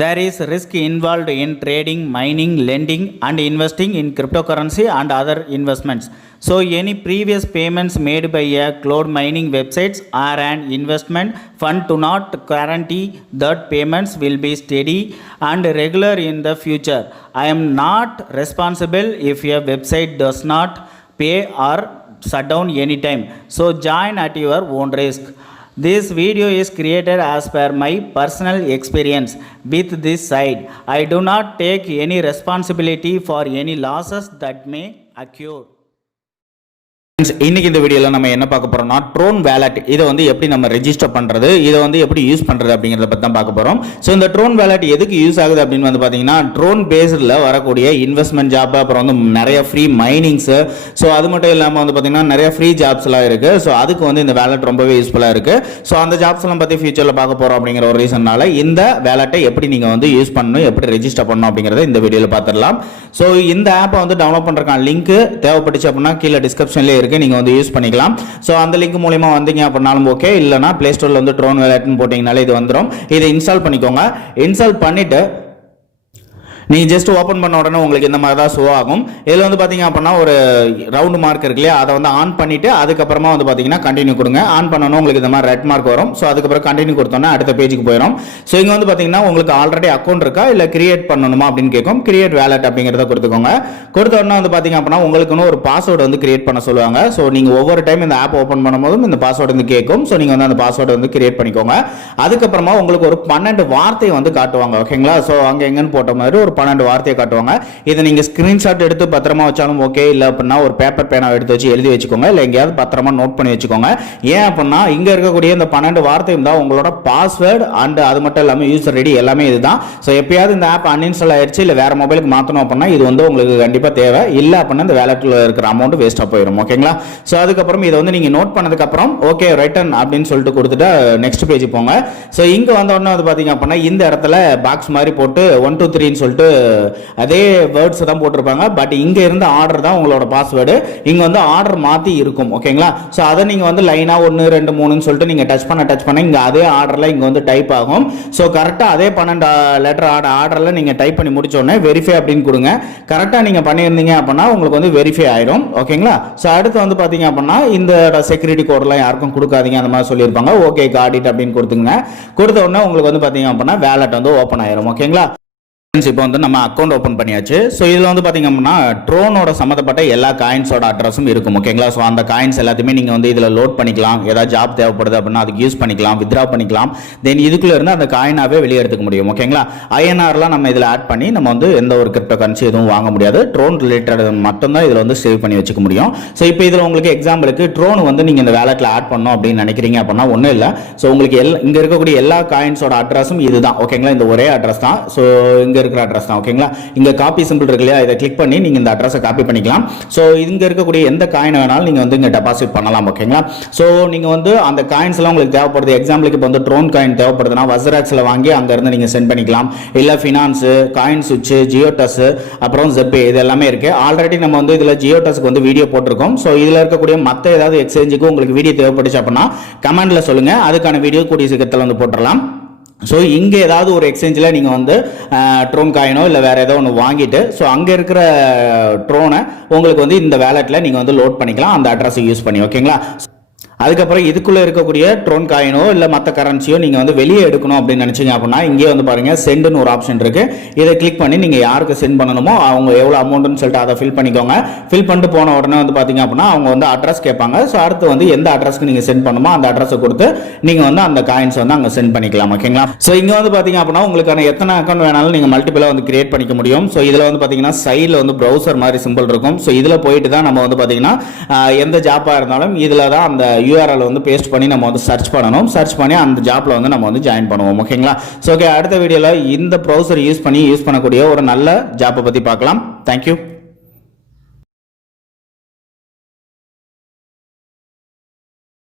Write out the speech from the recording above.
There is risk involved in trading, mining, lending, and investing in cryptocurrency and other investments. So, any previous payments made by a cloud mining websites or an investment fund do not guarantee that payments will be steady and regular in the future. I am not responsible if a website does not pay or shut down anytime. So, join at your own risk. This video is created as per my personal experience with this site. I do not take any responsibility for any losses that may occur. இன்னைக்கு இந்த வீடியோவில் நம்ம என்ன பார்க்க போறோம்னா drone wallet இதை வந்து எப்படி நம்ம ரெஜிஸ்டர் பண்றது, இதை வந்து எப்படி யூஸ் பண்றது அப்படிங்கிறத பத்தி தான் பார்க்க போறோம். ஸோ இந்த ட்ரோன் வேலட் எதுக்கு யூஸ் ஆகுது அப்படின்னு வந்து பார்த்தீங்கன்னா ட்ரோன் பேஸ்டில் வரக்கூடிய இன்வெஸ்ட்மெண்ட் ஜாப், அப்புறம் வந்து நிறைய ஃப்ரீ மைனிங்ஸ், ஸோ அது மட்டும் இல்லாமல் வந்து பார்த்தீங்கன்னா நிறைய ஃப்ரீ ஜாப்ஸ்லாம் இருக்கு. ஸோ அதுக்கு வந்து இந்த வேலட் ரொம்பவே யூஸ்ஃபுல்லாக இருக்கு. ஸோ அந்த ஜாப்ஸ் எல்லாம் பற்றி ஃபியூச்சரில் பார்க்க போறோம் அப்படிங்கிற ஒரு ரீசன்னால இந்த வேலட்டை எப்படி நீங்க வந்து யூஸ் பண்ணணும், எப்படி ரெஜிஸ்டர் பண்ணணும் அப்படிங்கிறத இந்த வீடியோவில் பார்த்துடலாம். ஸோ இந்த ஆப்பை வந்து டவுன்லோட் பண்றதுக்கான லிங்க் தேவைப்பட்டுச்சு அப்படின்னா கீழே டிஸ்கிரிப்ஷன்லேயே இருக்கு, நீங்க வந்து யூஸ் பண்ணிக்கலாம். சோ அந்த லிங்க் மூலமா வந்தீங்க அப்படினாலும் ஓகே, இல்லனா Play Storeல வந்து Tron Wallet ன்னு போடிங்கனாலே இது வந்துரும். இதை இன்ஸ்டால் பண்ணிக்கோங்க. இன்ஸ்டால் பண்ணிட்டு நீங்க ஜஸ்ட் ஓபன் பண்ண உடனே உங்களுக்கு இந்த மாதிரி தான் ஷோ ஆகும். இதுல வந்து பாத்தீங்க அப்படின்னா ஒரு ரவுண்ட் மார்க் இருக்கு இல்லையா, அதை வந்து ஆன் பண்ணிட்டு அதுக்கப்புறமா வந்து பாத்தீங்கன்னா கண்டினியூ கொடுங்க. ஆன் பண்ணனும் உங்களுக்கு இந்த மாதிரி ரெட் மார்க் வரும். ஸோ அதுக்கப்புறம் கண்டினியூ கொடுத்தோன்னா அடுத்த பேஜுக்கு போயிடும். ஸோ இங்க வந்து பாத்தீங்கன்னா உங்களுக்கு ஆல்ரெடி அக்கௌண்ட் இருக்கா இல்ல கிரியேட் பண்ணணுமா அப்படின்னு கேட்கும். கிரியேட் வேலட் அப்படிங்கறத கொடுத்துக்கோங்க. கொடுத்த உடனே வந்து பாத்தீங்க அப்படின்னா உங்களுக்குன்னு ஒரு பாஸ்வேர்டு வந்து கிரியேட் பண்ண சொல்லுவாங்க. ஸோ நீங்க ஒவ்வொரு டைம் இந்த ஆப் ஓபன் பண்ணும்போதும் இந்த பாஸ்வேர்டு வந்து கேட்கும். ஸோ நீங்க வந்து அந்த பாஸ்வேர்டு வந்து கிரியேட் பண்ணிக்கோங்க. அதுக்கப்புறமா உங்களுக்கு ஒரு 12 வார்த்தையை வந்து காட்டுவாங்க. ஓகேங்களா? ஸோ அங்க எங்கன்னு போட்ட மாதிரி ஒரு 12 வார்த்தையை காட்டுவாங்க. இதை நீங்க ஸ்கிரீன்ஷாட் எடுத்து பத்திரமா வச்சாலும் ஓகே, இல்ல அப்படின்னா ஒரு பேப்பர் பேனா எடுத்து வச்சு எழுதி வச்சுக்கோங்க, இல்ல எங்கேயாவது பத்திரமா நோட் பண்ணி வச்சுக்கோங்க. ஏன் அப்படின்னா இங்க இருக்கக்கூடிய இந்த 12 வார்த்தையும் தான் உங்களோட பாஸ்வேர்டு அண்ட் அது மட்டும் இல்லாம யூசர் ஐடி எல்லாமே இதுதான். ஸோ எப்பயாவது இந்த ஆப் அன்இன்ஸ்டால் ஆயிடுச்சு இல்ல வேற மொபைலுக்கு மாத்தணும் அப்படின்னா இது வந்து உங்களுக்கு கண்டிப்பா தேவை. இல்ல அப்படின்னா இந்த வேலட்ல இருக்கிற அமௌண்ட் வேஸ்டா போயிடும். ஓகேங்களா? ஸோ அதுக்கப்புறம் இதை வந்து நீங்க நோட் பண்ணதுக்கு அப்புறம் ஓகே ரிட்டர்ன் அப்படின்னு சொல்லிட்டு கொடுத்துட்டு நெக்ஸ்ட் பேஜ் போங்க. ஸோ இங்க வந்த உடனே வந்து பாத்தீங்க அப்படின்னா இந்த இடத்துல பாக்ஸ் மாதிரி போட்டு 1 2 3 சொல்லிட்டு அதே வேர்ட்ஸ் தான் போட்டிருப்பாங்க. பட் இங்க இருந்த ஆர்டர் தான் உங்களோட பாஸ்வேர்டு. இங்க வந்து ஆர்டர் மாத்தி இருக்கும். ஓகேங்களா? சோ அதை நீங்க வந்து லைனா 1 2 3 சொல்லிட்டு நீங்க டச் பண்ண இங்க அதே ஆர்டர்ல இங்க வந்து டைப் ஆகும். சோ கரெக்டா அதே 12 லெட்டர் ஆர்டர்ல நீங்க டைப் பண்ணி முடிச்ச உடனே வெரிஃபை அப்படின்னு கொடுங்க. கரெக்டா நீங்க பண்ணியிருந்தீங்க அப்படின்னா உங்களுக்கு வந்து வெரிஃபை ஆயிடும். ஓகேங்களா? சோ அடுத்து வந்து பாத்தீங்க அப்படின்னா இந்த செக்யூரிட்டி கோட் எல்லாம் யாருக்கும் கொடுக்காதீங்க அந்த மாதிரி சொல்லியிருப்பாங்க. ஓகே காட் இட் அப்படின்னு கொடுத்துங்க. கொடுத்த உடனே உங்களுக்கு வந்து பாத்தீங்க அப்படின்னா வேலட் வந்து ஓபன் ஆயிரும். ஓகேங்களா? இப்போ வந்து நம்ம அக்கௌண்ட் ஓபன் பண்ணியாச்சு. ஸோ இதில் வந்து பார்த்தீங்க அப்படின்னா ட்ரோனோட சம்மந்தப்பட்ட எல்லா காயின்ஸோட அட்ரஸும் இருக்கும். ஓகேங்களா? ஸோ அந்த காயின்ஸ் எல்லாத்தையுமே நீங்கள் வந்து இதில் லோட் பண்ணிக்கலாம். ஏதாவது ஜாப் தேவைப்படுது அப்படின்னா அதுக்கு யூஸ் பண்ணிக்கலாம், வித்ரா பண்ணிக்கலாம். தென் இதுக்குள்ள இருந்து அந்த காயினாவே வெளியே எடுத்துக்க முடியும். ஓகேங்களா? ஐஎன்ஆர்லாம் நம்ம இதில் ஆட் பண்ணி நம்ம வந்து எந்த ஒரு கிரிப்டோ கரன்சி எதுவும் வாங்க முடியாது. ட்ரோன் ரிலேட்டட் மட்டும்தான் இதில் வந்து சேவ் பண்ணி வச்சுக்க முடியும். ஸோ இப்போ இதில் உங்களுக்கு எக்ஸாம்பிளுக்கு ட்ரோன் வந்து நீங்கள் இந்த வேலட்டில் ஆட் பண்ணணும் அப்படின்னு நினைக்கிறீங்க அப்படின்னா ஒன்றும் இல்லை. ஸோ உங்களுக்கு இங்கே இருக்கக்கூடிய எல்லா காயின்ஸோட அட்ரஸும் இதுதான். ஓகேங்களா? இந்த ஒரே அட்ரஸ் தான். ஸோ இங்கே இருக்கிற அட்ரஸ் தான். ஓகேங்களா? இங்க காப்பி சிம்பிள் இருக்கு இல்லையா, இதை கிளிக் பண்ணி நீங்க இந்த அட்ரஸை காப்பி பண்ணிக்கலாம். சோ இங்க இருக்கக்கூடிய எந்த காயின் வேணாலும் நீங்க வந்து இங்க டெபாசிட் பண்ணலாம். ஓகேங்களா? சோ நீங்க வந்து அந்த காயின்ஸ் எல்லாம் உங்களுக்கு தேவைப்படுது. எக்ஸாம்பிளுக்கு இப்போ வந்து ட்ரோன் காயின் தேவைப்படுதுன்னா வசராக்ஸ்ல வாங்கி அங்க இருந்து நீங்க சென்ட் பண்ணிக்கலாம். இல்ல ஃபினான்ஸ், காயின் சுவிட்ச், ஜியோடஸ், அப்புறம் ஜெப்பே இது எல்லாமே இருக்கு. ஆல்ரெடி நம்ம வந்து இதுல ஜியோடஸ்க்கு வந்து வீடியோ போட்டிருக்கோம். சோ இதுல இருக்கக்கூடிய மத்த ஏதாவது எக்ஸ்சேஞ்சுக்கு உங்களுக்கு வீடியோ தேவைப்படுச்சு அப்படின்னா கமெண்ட்ல சொல்லுங்க. அதுக்கான வீடியோ கூடிய சீக்கிரத்தில் வந்து போட்டுடலாம். ஸோ இங்கே ஏதாவது ஒரு எக்ஸ்சேஞ்சில் நீங்கள் வந்து ட்ரோன் காயினோ இல்லை வேறு ஏதோ ஒன்று வாங்கிட்டு ஸோ அங்கே இருக்கிற ட்ரோனை உங்களுக்கு வந்து இந்த வேலட்டில் நீங்கள் வந்து லோட் பண்ணிக்கலாம் அந்த அட்ரஸை யூஸ் பண்ணி. ஓகேங்களா? அதுக்கப்புறம் இதுக்குள்ள இருக்கக்கூடிய ட்ரோன் காயினோ இல்ல மற்ற கரன்சியோ நீங்க வந்து வெளியே எடுக்கணும் அப்படின்னு நினைச்சீங்க அப்படின்னா இங்கே வந்து பாருங்க சென்ட்னு ஒரு ஆப்ஷன் இருக்கு. இதை கிளிக் பண்ணி நீங்க யாருக்கு சென்ட் பண்ணணுமோ அவங்க எவ்வளவு அமௌண்ட்னு சொல்லிட்டு அதை ஃபில் பண்ணிக்கோங்க. ஃபில் பண்ணிட்டு போன உடனே வந்து பாத்தீங்க அப்படின்னா அவங்க வந்து அட்ரஸ் கேட்பாங்க. ஸோ அடுத்து வந்து எந்த அட்ரஸ்க்கு நீங்க சென்ட் பண்ணுமோ அந்த அட்ரஸை கொடுத்து நீங்க வந்து அந்த காயின்ஸ் வந்து அங்க சென்ட் பண்ணிக்கலாம். ஓகேங்களா? ஸோ இங்க வந்து பாத்தீங்க அப்படின்னா உங்களுக்கான எத்தனை அக்கௌண்ட் வேணாலும் நீங்க மல்டிபிளா வந்து கிரியேட் பண்ணிக்க முடியும். ஸோ இதுல வந்து பாத்தீங்கன்னா சைட்ல வந்து ப்ரௌசர் மாதிரி சிம்பிள் இருக்கும். ஸோ இதுல போயிட்டு தான் நம்ம வந்து பாத்தீங்கன்னா எந்த ஜாப்பா இருந்தாலும் இதுல தான் அந்த URL வந்து பேஸ்ட் பண்ணி நம்ம வந்து சர்ச் பண்ணணும். சர்ச் பண்ணி அந்த ஜாப்ல வந்து நம்ம வந்து ஜாயின் பண்ணுவோம். ஓகேங்களா? சோ ஓகே, அடுத்த வீடியோல இந்த ப்ரௌசர் யூஸ் பண்ணக்கூடிய ஒரு நல்ல ஜாப்பை பத்தி பார்க்கலாம். தேங்க்யூ.